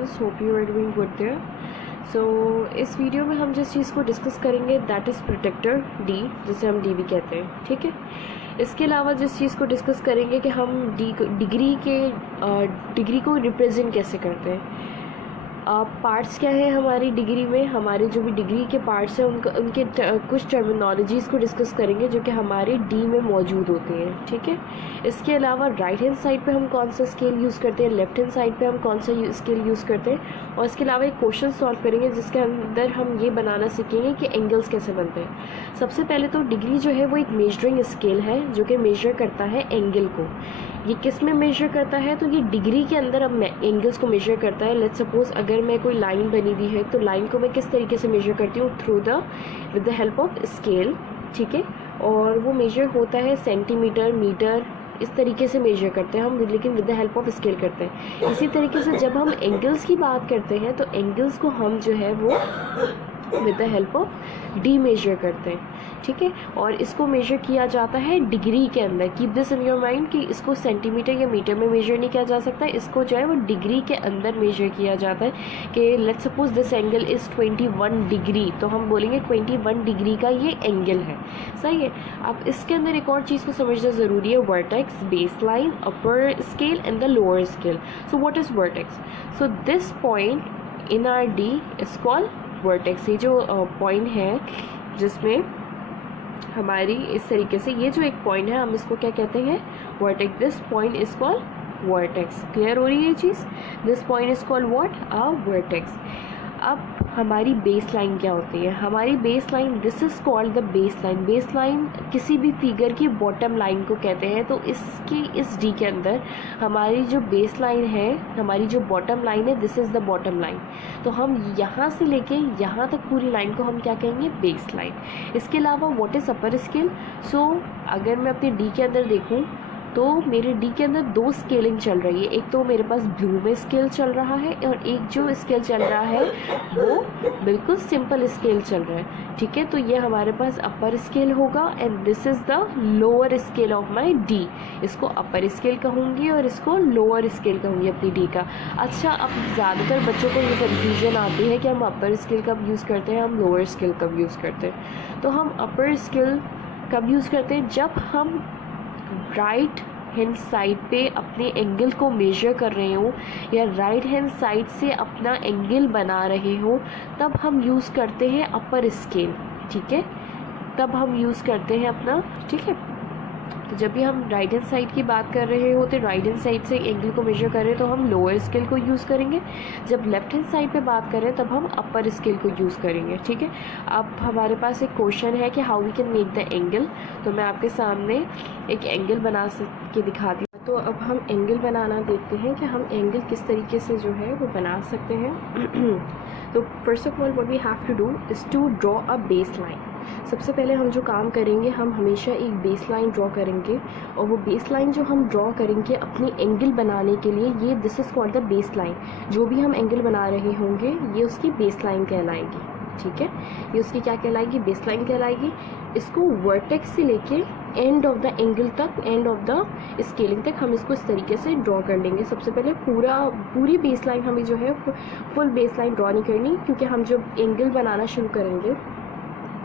Students, hope you are doing good there. So इस video में हम जिस चीज़ को डिस्कस करेंगे दैट इज़ प्रोटेक्टर डी, जिसे हम डी भी कहते हैं, ठीक है। इसके अलावा जिस चीज़ को डिस्कस करेंगे कि हम डिग्री को रिप्रेजेंट कैसे करते हैं। पार्ट्स क्या है हमारी डिग्री में, हमारे जो भी डिग्री के पार्ट्स हैं उनके कुछ टर्मिनोलॉजीज़ को डिस्कस करेंगे जो कि हमारे डी में मौजूद होते हैं, ठीक है। इसके अलावा राइट हैंड साइड पे हम कौन सा स्केल यूज़ करते हैं, लेफ्ट हैंड साइड पे हम कौन सा स्केल यूज़ करते हैं, और इसके अलावा एक क्वेश्चन सॉल्व करेंगे जिसके अंदर हम ये बनाना सीखेंगे कि एंगल्स कैसे बनते हैं। सबसे पहले तो डिग्री जो है वो एक मेजरिंग स्केल है जो कि मेजर करता है एंगल को। ये किस में मेजर करता है, तो ये डिग्री के अंदर अब एंगल्स को मेजर करता है। लेट्स सपोज अगर मैं कोई लाइन बनी हुई है तो लाइन को मैं किस तरीके से मेजर करती हूँ, with the help of scale, ठीक है। और वो मेजर होता है सेंटीमीटर, मीटर, इस तरीके से मेजर करते हैं हम, लेकिन with the help of scale करते हैं। इसी तरीके से जब हम एंगल्स की बात करते हैं तो एंगल्स को हम जो है वो with the help of the measure करते हैं, ठीक है। और इसको मेजर किया जाता है डिग्री के अंदर। Keep this in your mind कि इसको सेंटीमीटर या मीटर में मेजर नहीं किया जा सकता, इसको जो है वो डिग्री के अंदर मेजर किया जाता है। कि let's suppose this angle is 21 degree, तो हम बोलेंगे 21 डिग्री का ये एंगल है, सही है। अब इसके अंदर एक और चीज़ को समझना ज़रूरी है, vertex, base line, upper scale and the lower scale. So what is vertex? So this point in R D is called vertex. ये जो पॉइंट है जिसमें हमारी इस तरीके से ये जो एक पॉइंट है हम इसको क्या कहते हैं, vertex. This point is called vertex. Clear हो रही है ये चीज़? This point is called what, a vertex. अब हमारी बेस लाइन क्या होती है? हमारी base line, this is called the base line. Base line किसी भी फिगर की बॉटम लाइन को कहते हैं। तो इस डी के अंदर हमारी जो बेस लाइन है, हमारी जो बॉटम लाइन है, this is the bottom line. तो हम यहाँ से लेके यहाँ तक पूरी लाइन को हम क्या कहेंगे, बेस लाइन। इसके अलावा व्हाट इज़ अपर स्केल? सो अगर मैं अपने डी के अंदर देखूँ तो मेरे डी के अंदर दो स्केलिंग चल रही है। एक तो मेरे पास ब्लू में स्केल चल रहा है और एक जो स्केल चल रहा है वो बिल्कुल सिंपल स्केल चल रहा है, ठीक है। तो ये हमारे पास अपर स्केल होगा and this is the lower scale of my D. इसको अपर स्केल कहूँगी और इसको लोअर स्केल कहूँगी अपनी डी का। अच्छा, अब ज़्यादातर बच्चों को ये कन्फ्यूजन आती है कि हम अपर स्केल कब यूज़ करते हैं, हम लोअर स्केल कब यूज़ करते हैं। तो हम अपर स्केल कब यूज़ करते हैं, जब हम राइट हैंड साइड पे अपने एंगल को मेजर कर रहे हो या राइट हैंड साइड से अपना एंगल बना रहे हो, तब हम यूज़ करते हैं अपर स्केल, ठीक है। तब हम यूज़ करते हैं अपना, ठीक है। तो जब भी हम राइट हैंड साइड की बात कर रहे होते, राइट हैंड साइड से एंगल को मेजर कर रहे हैं तो हम लोअर स्केल को यूज़ करेंगे। जब लेफ्ट हैंड साइड पे बात करें तब हम अपर स्केल को यूज़ करेंगे, ठीक है। अब हमारे पास एक क्वेश्चन है कि how we can make the angle. तो मैं आपके सामने एक एंगल बना के दिखाती हूँ। तो अब हम एंगल बनाना देखते हैं कि हम एंगल किस तरीके से जो है वो बना सकते हैं। तो first of all what we have to do is to draw a base line. सबसे पहले हम जो काम करेंगे, हम हमेशा एक बेस लाइन ड्रॉ करेंगे और वो बेस लाइन जो हम ड्रॉ करेंगे अपनी एंगल बनाने के लिए, ये this is called the base line. जो भी हम एंगल बना रहे होंगे ये उसकी बेस लाइन कहलाएगी, ठीक है। ये उसकी क्या कहलाएगी, बेस लाइन कहलाएगी। इसको वर्टेक्स से लेके एंड ऑफ द एंगल तक, एंड ऑफ द स्केलिंग तक हम इसको इस तरीके से ड्रॉ कर लेंगे। सबसे पहले पूरी बेस लाइन हमें जो है फुल बेस लाइन ड्रॉ नहीं करनी, क्योंकि हम जब एंगल बनाना शुरू करेंगे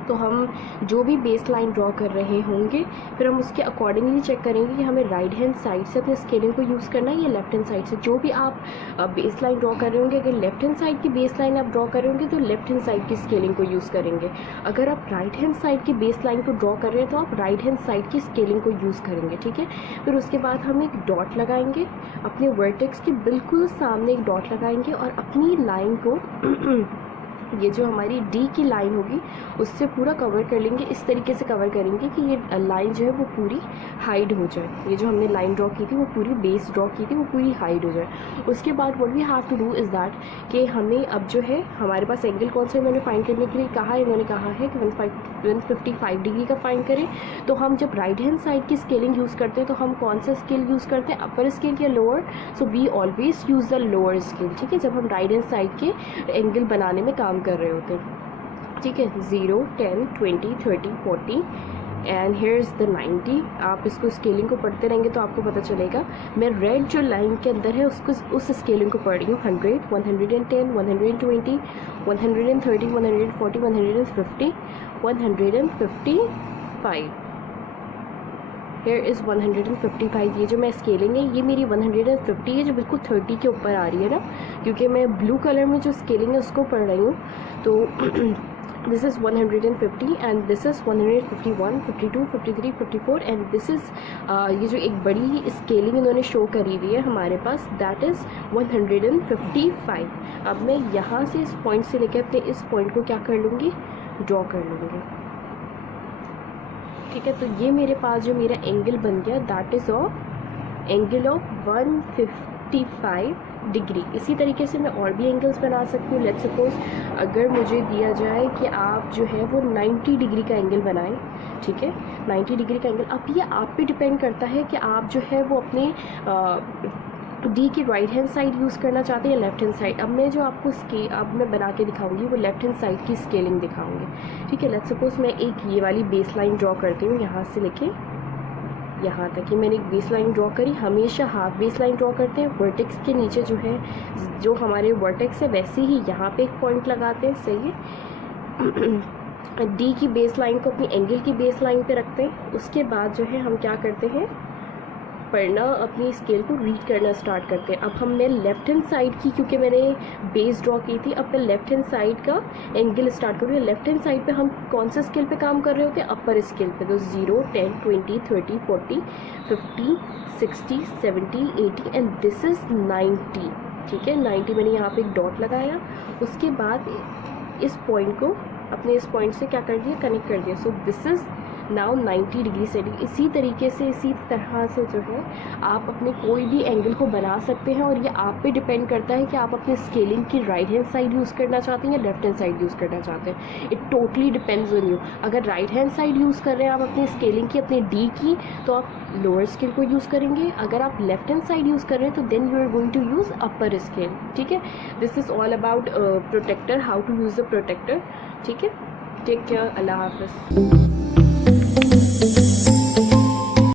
तो हम जो भी बेस लाइन ड्रॉ कर रहे होंगे फिर हम उसके अकॉर्डिंगली चेक करेंगे कि हमें राइट हैंड साइड से अपने स्केलिंग को यूज़ करना है या लेफ्ट हैंड साइड से। जो भी आप बेस लाइन ड्रॉ कर रहे होंगे, अगर लेफ्ट हैंड साइड की बेस लाइन आप ड्रॉ कर रहे होंगे तो लेफ्ट हैंड साइड की स्केलिंग को यूज़ करेंगे। अगर आप राइट हैंड साइड की बेस लाइन को ड्रॉ कर रहे हैं तो आप राइट हैंड साइड की स्केलिंग को यूज़ करेंगे, ठीक है। फिर उसके बाद हम एक डॉट लगाएंगे, अपने वर्टेक्स के बिल्कुल सामने एक डॉट लगाएंगे और अपनी लाइन को ये जो हमारी डी की लाइन होगी उससे पूरा कवर कर लेंगे। इस तरीके से कवर करेंगे कि ये लाइन जो है वो पूरी हाइड हो जाए। ये जो हमने लाइन ड्रॉ की थी वो पूरी बेस ड्रॉ की थी वो पूरी हाइड हो जाए। उसके बाद what we have to do is that कि हमें अब जो है हमारे पास एंगल कौन सा मैंने फाइंड करने के लिए कहा है, इन्होंने कहा है कि 155 डिग्री का फाइंड करें। तो हम जब राइट हैंड साइड की स्केलिंग यूज़ करते हैं तो हम कौन सा स्केल यूज़ करते हैं, अपर स्केल या lower? So we always use the lower scale, ठीक है, जब हम राइट हैंड साइड के एंगल बनाने में काम कर रहे होते हैं, ठीक है। 0, 10, 20, 30, 40 एंड हेयर इज़ द 90। आप इसको स्केलिंग को पढ़ते रहेंगे तो आपको पता चलेगा। मैं रेड जो लाइन के अंदर है उसको उस स्केलिंग को पढ़ रही हूँ। 100, 110, 120, 130, 140, 150, 155। Here is 155। ये जो मैं स्केलिंग है ये मेरी 150 है, जो बिल्कुल 30 के ऊपर आ रही है ना, क्योंकि मैं ब्लू कलर में जो स्केलिंग है उसको पढ़ रही हूँ। तो this is 150 and this is 151, 52, 53, 54 and this is ये जो एक बड़ी स्केलिंग इन्होंने शो करी हुई है हमारे पास, दैट इज़ 155। अब मैं यहाँ से इस पॉइंट से लेकर अपने इस पॉइंट को क्या कर लूँगी, ड्रॉ कर लूँगी। ठीक है, तो ये मेरे पास जो मेरा एंगल बन गया that is of angle of 155 degree. इसी तरीके से मैं और भी एंगल्स बना सकती हूँ। लेट्स सपोज अगर मुझे दिया जाए कि आप जो है वो 90 डिग्री का एंगल बनाएं, ठीक है, 90 डिग्री का एंगल। अब ये आप पे डिपेंड करता है कि आप जो है वो अपने डी की राइट हैंड साइड यूज़ करना चाहते हैं या लेफ्ट हैंड साइड। अब मैं जो आपको अब मैं बना के दिखाऊंगी वो लेफ्ट हैंड साइड की स्केलिंग दिखाऊंगी। ठीक है, लेट्स सपोज मैं एक ये वाली बेस लाइन ड्रॉ करती हूँ, यहाँ से लेके यहाँ तक कि मैंने एक बेस लाइन ड्रॉ करी। हमेशा हाफ बेस लाइन ड्रॉ करते हैं, वर्टेक्स के नीचे जो है जो हमारे वर्टेक्स है वैसे ही यहाँ पे एक पॉइंट लगाते हैं, सही है। डी की बेस लाइन को अपनी एंगल की बेस लाइन पे रखते हैं। उसके बाद जो है हम क्या करते हैं, पढ़ना अपनी स्केल को रीड करना स्टार्ट करते हैं। अब हमने लेफ्ट हैंड साइड की, क्योंकि मैंने बेस ड्रॉ की थी, अब मैं लेफ्ट हैंड साइड का एंगल स्टार्ट करूँगी। लेफ्ट हैंड साइड पे हम कौन से स्केल पे काम कर रहे होते हैं, अपर स्केल पे। तो 0, 10, 20, 30, 40, 50, 60, 70, 80 एंड दिस इज़ 90। ठीक है, 90 मैंने यहाँ पे एक डॉट लगाया। उसके बाद इस पॉइंट को अपने इस पॉइंट से क्या कर दिया, कनेक्ट कर दिया। So this is now 90 degree setting. इसी तरीके से इसी तरह से जो है आप अपने कोई भी एंगल को बना सकते हैं, और ये आप पे डिपेंड करता है कि आप अपने स्केलिंग की राइट हैंड साइड यूज़ करना चाहते हैं या लेफ्ट हैंड साइड यूज़ करना चाहते हैं। It totally depends on you. अगर राइट हैंड साइड यूज़ कर रहे हैं आप अपनी स्केलिंग की, अपने डी की, तो आप लोअर स्केल को यूज़ करेंगे। अगर आप लेफ्ट हैंड साइड यूज़ कर रहे हैं तो then you are going to use upper scale. ठीक है, this is all about protractor, how to use the protractor. ठीक है, टेक केयर, अल्लाह हाफिज़।